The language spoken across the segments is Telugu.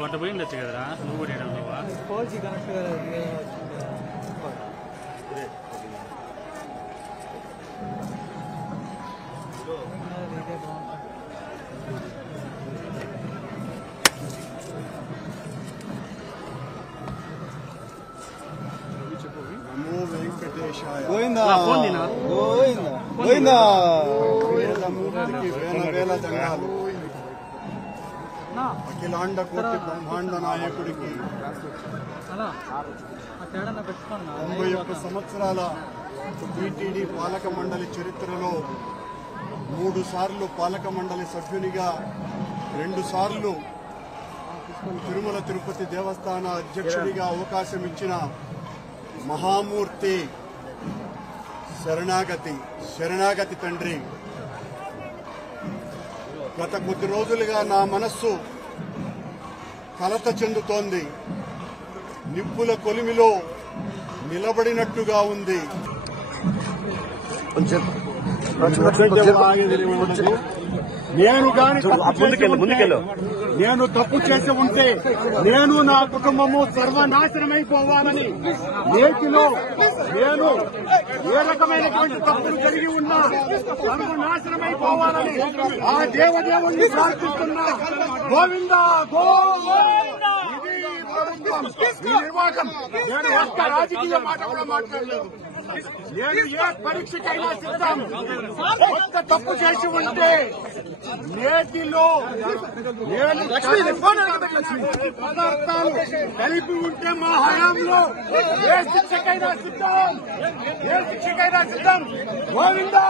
వంట పోయి ఉండొచ్చు కదరా నువ్వు కూడా పోల్చి కనెక్ట్ గోవిందా గోవిందా గోవిందా వేల జంగాలు అఖిలాండ కోటి బ్రహ్మాండ నాయకుడికి 91 సంవత్సరాల టీటీడీ పాలక మండలి చరిత్రలో 3 సార్లు పాలక మండలి సభ్యునిగా 2 సార్లు తిరుమల తిరుపతి దేవస్థాన అధ్యక్షుడిగా అవకాశం ఇచ్చిన మహామూర్తి శరణాగతి తండ్రి. గత కొద్ది రోజులుగా నా మనస్సు కలత చెందుతోంది. నిప్పుల కొలిమిలో నిలబడినట్టుగా ఉంది. నేను తప్పు చేసి ఉంటే నేను నా కుటుంబము సర్వనాశనమైపోవాలని నేటిలో నేను ఏ రకమైనటువంటి తప్పులు జరిగి ఉన్నా సర్వనాశనమైపోవాలని ఆ దేవదేవుణ్ణి ప్రార్థిస్తున్నా. గోవిందా గోవిందా. ఈ నిర్వాహకం నేను ఒక్క రాజకీయ మాట కూడా మాట్లాడలేదు. నేను ఏ పరీక్షకైనా సిద్ధం. ఒక్క తప్పు చేసి ఉంటే నేటిలో నేను పదార్థాలు కలిపి ఉంటే మా హయాంలో ఏ శిక్షకైనా సిద్ధం. గోవిందా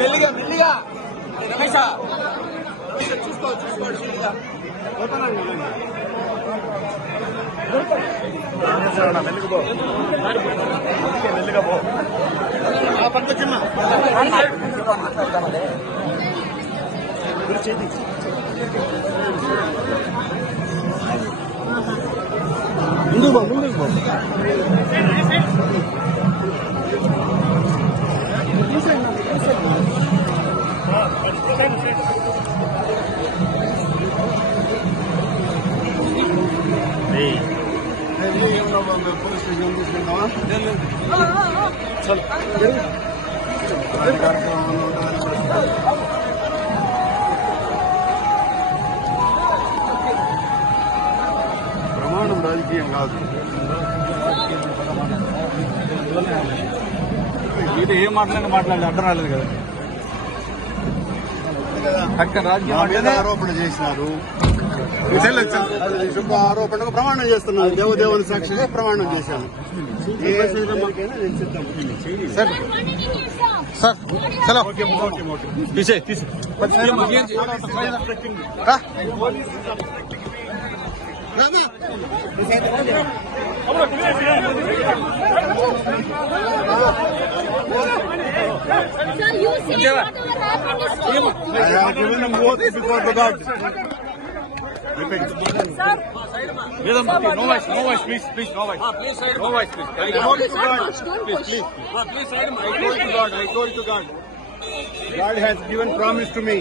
మెల్లిగా రమేష చూసుకోండి మెల్లిగా పో పక్క చిన్న ముందుకు పో పోలీస్ స్టేషన్ తీసుకెళ్తావా? ప్రమాణం రాజకీయం కాదు. ఇది ఏం మాట్లాడలేదు అర్థం రాలేదు కదా. ఆరోపణ చేసినారు. ఆరోపణకు ప్రమాణం చేస్తున్నాను. దేవదేవుని సాక్షిగా ప్రమాణం చేశాను. సార్ చలో తీసే I have given them oath before the God. Repeat. No voice, please, no voice. No voice, please. I told to God, please. I told to God. God has given promise to me.